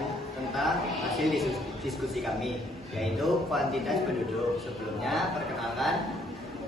bagian tentang hasil diskusi kami, yaitu kuantitas penduduk. Sebelumnya, perkenalkan,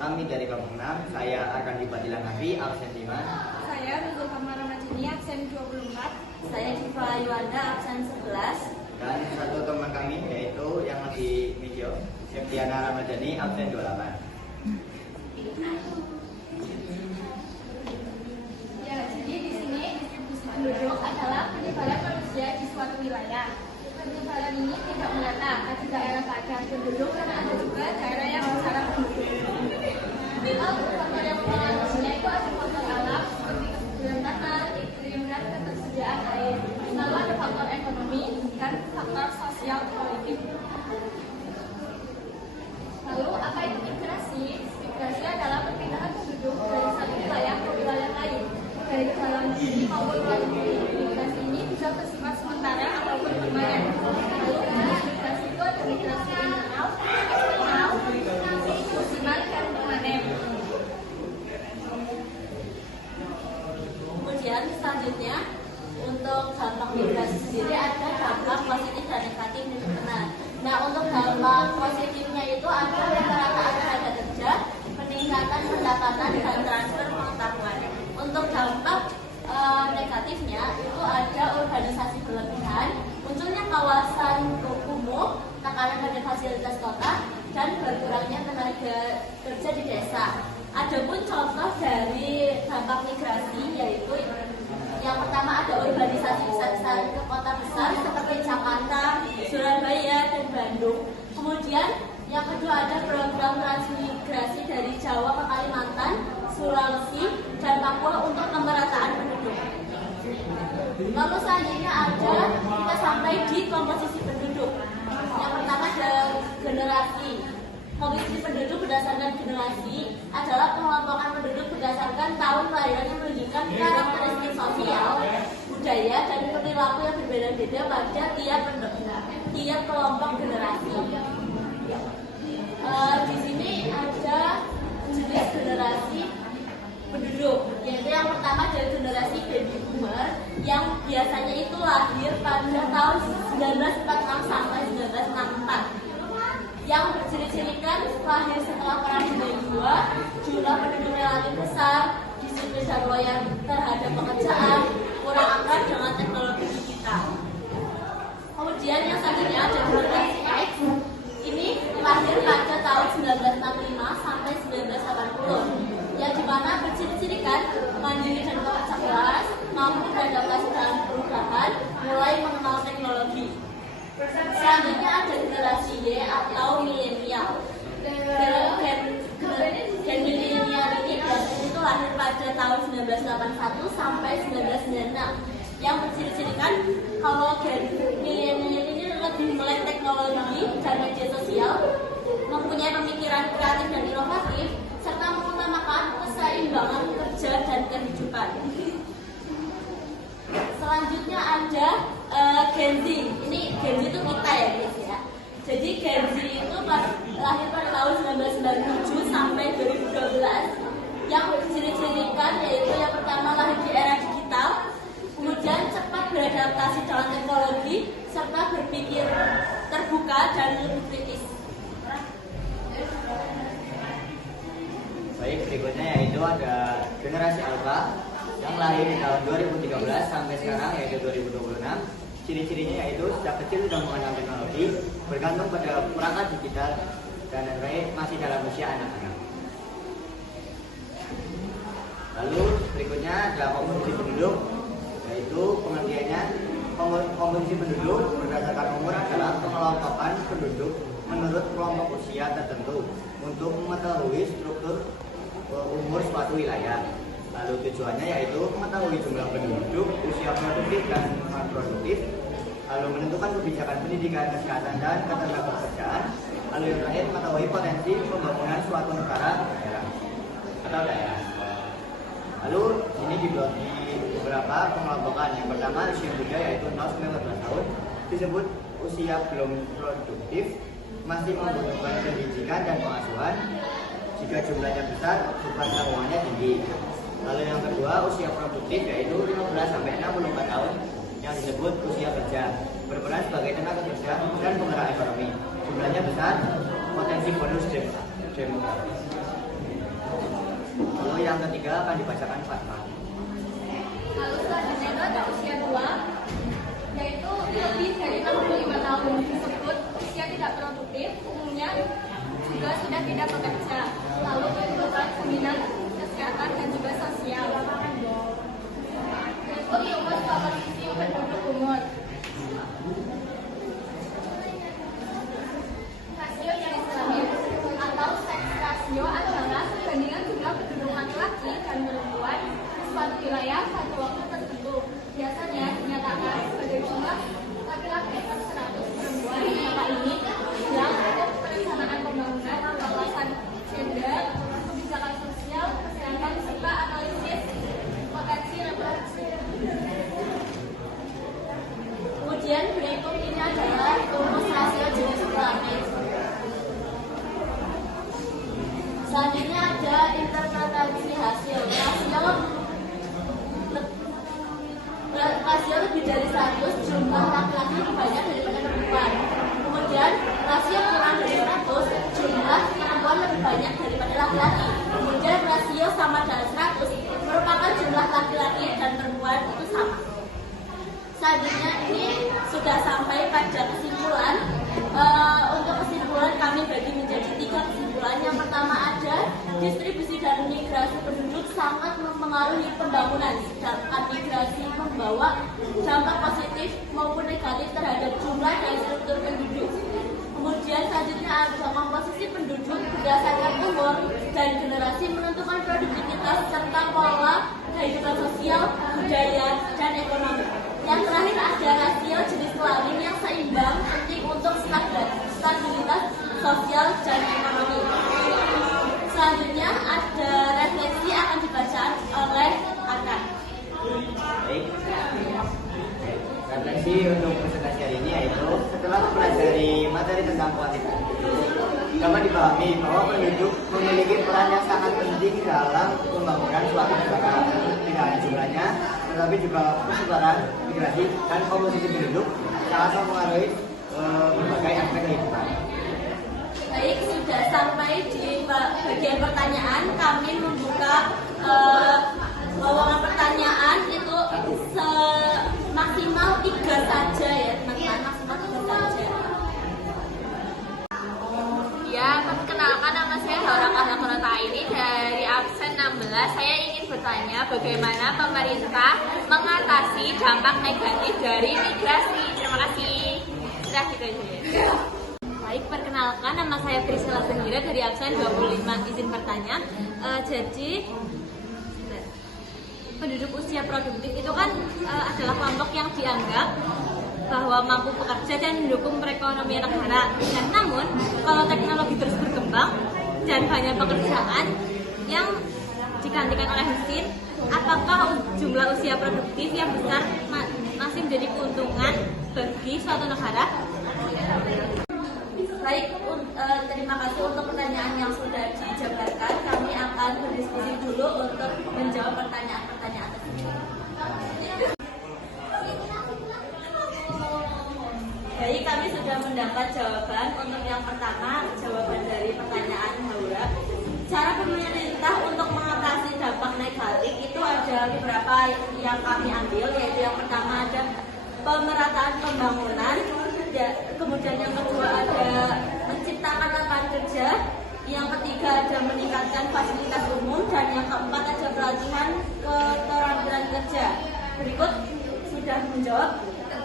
kami dari kelompok 6, saya akan Dipatilang Nafi, absen 5. Saya Nurul Kamar Ramadhani, absen 24. Saya Diva Yuwanda, absen 11. Dan satu teman kami, yaitu yang lagi video, Septiana Ramadhani, absen 28. Ya, jadi di sini distribusi penduduk adalah penyebaran manusia di suatu wilayah. Penyebaran ini tidak merata, ada daerah padat penduduk dan ada juga daerah yang secara penduduk. Faktor yang mempengaruhinya itu ada faktor alam seperti kesuburan tanah, iklim, dan ketersediaan air. Lalu ada faktor ekonomi dan faktor sosial politik. Lalu apa itu migrasi? Migrasi adalah perpindahan penduduk dari satu wilayah ke wilayah lain, baik dalam negeri maupun luar negeri. Migrasi ini bisa bersifat sementara ataupun permanen. Lalu migrasi itu ada migrasi internal, eksternal, musiman, dan permanen. Kemudian selanjutnya untuk dampak migrasi sendiri ada dampak positif dan negatif yang terkena. Nah, untuk dampak positifnya itu ada pemerataan tenaga kerja, peningkatan pendapatan dan transfer pengetahuan. Untuk dampak negatifnya itu ada urbanisasi berlebihan, munculnya kawasan kumuh, tekanan pada fasilitas kota, dan berkurangnya tenaga kerja di desa. Adapun contoh dari dampak migrasi yaitu yang pertama ada urbanisasi besar-besaran ke kota besar seperti Jakarta, Surabaya, dan Bandung. Kemudian yang kedua ada program transmigrasi dari Jawa ke Kalimantan, Sulawesi, dan Papua untuk pemerataan penduduk. Lalu selanjutnya ada kita sampai di komposisi penduduk. Yang pertama ada generasi. Komposisi penduduk berdasarkan generasi adalah pengelompokan penduduk berdasarkan tahun kelahiran yang menunjukkan karakteristik sosial, budaya, dan perilaku yang berbeda-beda pada tiap kelompok generasi. Di sini ada jenis generasi penduduk, yaitu yang pertama dari generasi baby boomer yang biasanya itu lahir pada tahun 1946 sampai 1964. Yang berciri-cirikan lahir setelah Perang Dunia II, jumlah penduduk relatif besar, disiplin dan loyal terhadap pekerjaan, kurang akrab dengan teknologi digital. Kemudian yang selanjutnya ada generasi X. Ini lahir pada tahun 1965 sampai 1980, yang dimana berciri-cirikan mandiri dan pekerja keras, mampu beradaptasi dalam perubahan, mulai mengenal teknologi. Selanjutnya ada generasi Y atau milenial. Gen milenial ini biasanya itu lahir pada tahun 1981 sampai 1996. Yang berciri-cirikan kalau gen milenial ini lebih melek teknologi dan media sosial, mempunyai pemikiran kreatif dan inovatif, serta mengutamakan keseimbangan kerja dan kehidupan. Selanjutnya ada Gen Z. Ini Gen Z itu kita ya guys ya. Jadi Gen Z itu lahir pada tahun 1997 sampai 2012. Yang ciri-cirikan yaitu yang pertama lahir di era digital, kemudian cepat beradaptasi dengan teknologi, serta berpikir terbuka dan lebih kritis. Baik, berikutnya yaitu ada generasi Alpha yang lahir di tahun 2013 sampai sekarang yaitu 2026. Ciri-cirinya yaitu sejak kecil sudah mengenal teknologi, bergantung pada perangkat digital, dan terakhir masih dalam usia anak-anak. Lalu berikutnya ada komposisi penduduk, yaitu pengertiannya komposisi penduduk berdasarkan umur adalah pengelompokan penduduk menurut kelompok usia tertentu untuk mengetahui struktur umur suatu wilayah. Lalu tujuannya yaitu mengetahui jumlah penduduk, usia produktif dan non produktif, lalu menentukan kebijakan pendidikan, kesehatan, dan ketenagakerjaan. Lalu yang terakhir mengetahui potensi pembangunan suatu negara atau daerah. Lalu ini dibagi beberapa pengelompokan. Yang pertama usia muda yaitu 0 sampai 14 tahun disebut usia belum produktif, masih membutuhkan pendidikan dan pengasuhan. Jika jumlahnya besar, beban tanggungannya tinggi. Lalu yang kedua usia produktif yaitu 15 sampai 64 tahun yang disebut usia kerja, sebagai tenaga kerja dan penggerak ekonomi. Jumlahnya besar, potensi bonus demografi. Lalu yang ketiga akan dibacakan Fatma. Lalu selanjutnya itu ada usia 2, yaitu lebih dari 65 tahun tersebut usia tidak produktif, umumnya juga sudah tidak bekerja, lalu kebutuhan jaminan kesehatan dan juga sosial. Berikut rumus komposisi penduduk umur. Rasio jenis kelamin atau seks rasio adalah perbandingan jumlah penduduk laki-laki dan perempuan di suatu wilayah pada waktu tertentu. Biasanya dinyatakan sebagai jumlah laki-laki per 100 perempuan. Data ini yang untuk perencanaan pembangunan, kawasan gender, kebijakan sosial, kesehatan, serta analisis potensi reproduksi. Kemudian berikut ini adalah rumus rasio jenis kelamin. Selanjutnya ada interpretasi hasil. Rasio lebih dari 100, jumlah laki-laki lebih banyak daripada perempuan. Kemudian rasio kurang dari 100, jumlah perempuan lebih banyak daripada laki-laki. Kemudian rasio sama dengan 100 merupakan jumlah laki-laki dan perempuan itu sama. Selanjutnya ini sudah sampai pada kesimpulan. Untuk kesimpulan kami bagi menjadi 3 kesimpulan. Yang pertama ada distribusi dan migrasi penduduk sangat mempengaruhi pembangunan, sedangkan migrasi membawa dampak positif maupun negatif terhadap jumlah dan struktur penduduk. Kemudian selanjutnya ada komposisi penduduk berdasarkan umur dan generasi menentukan produktivitas serta pola kehidupan sosial, budaya, dan ekonomi. Yang terakhir ada rasio jenis kelamin yang seimbang penting untuk stabilitas sosial dan ekonomi. Selanjutnya ada refleksi akan dibaca oleh Akan. Baik. Refleksi untuk presentasi hari ini yaitu setelah mempelajari materi tentang kuantitas dapat dipahami bahwa penduduk memiliki peran yang sangat penting dalam pembangunan suatu negara. Tidak hanya jumlahnya, tetapi juga persebaran, migrasi, dan komposisi penduduk sangat mempengaruhi berbagai aspek kehidupan. Baik, sudah sampai di bagian pertanyaan. Kami membuka lowongan pertanyaan itu maksimal 3 saja ya teman-teman, maksimal 3 saja. Ya, perkenalkan nama saya Haura Kahla ini dari absen 16. Saya ingin bertanya bagaimana pemerintah mengatasi dampak negatif dari migrasi. Terima kasih. Sudah gitu aja. Baik, perkenalkan nama saya Priscilla Zahira dari absen 25. Izin bertanya. Jadi penduduk usia produktif itu kan adalah kelompok yang dianggap bahwa mampu bekerja dan mendukung perekonomian negara. Dan namun kalau teknologi terus berkembang dan banyak pekerjaan yang digantikan oleh mesin, apakah jumlah usia produktif yang besar masih menjadi keuntungan bagi suatu negara? Baik, terima kasih untuk pertanyaan yang sudah dijabarkan. Kami akan berdiskusi dulu untuk menjawab pertanyaan-pertanyaan tersebut. Baik, kami sudah mendapat jawaban. Untuk yang pertama, jawaban dari pertanyaan Haura. Cara pemerintah untuk mengatasi dampak negatif itu ada beberapa yang kami ambil, yaitu yang pertama ada pemerataan pembangunan, kemudian yang kedua ada menciptakan lapangan kerja, yang ketiga ada meningkatkan fasilitas umum, dan yang keempat ada pelatihan keterampilan kerja. Berikut sudah menjawab.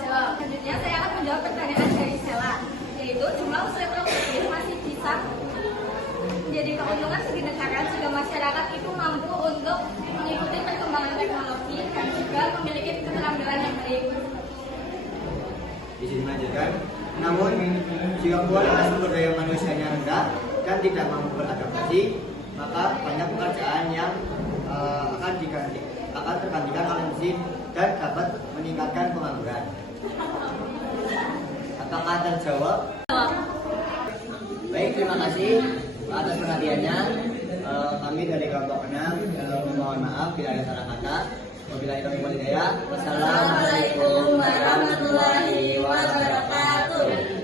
Selanjutnya saya akan menjawab pertanyaan dari Sela, yaitu jumlah usia produktif masih bisa menjadi keuntungan bagi negara jika masyarakat itu mampu untuk mengikuti perkembangan teknologi dan juga memiliki keterampilan yang baik. Izin melanjutkan. Namun, jika kualitas sumber daya manusianya rendah dan tidak mampu beradaptasi, maka banyak pekerjaan yang akan tergantikan oleh mesin dan dapat meningkatkan pengangguran. Apakah terjawab? Baik, terima kasih atas perhatiannya. Kami dari kelompok 6 mohon maaf bila ada salah kata. Wabillahi taufiq wal hidayah. Wassalamualaikum warahmatullahi wabarakatuh.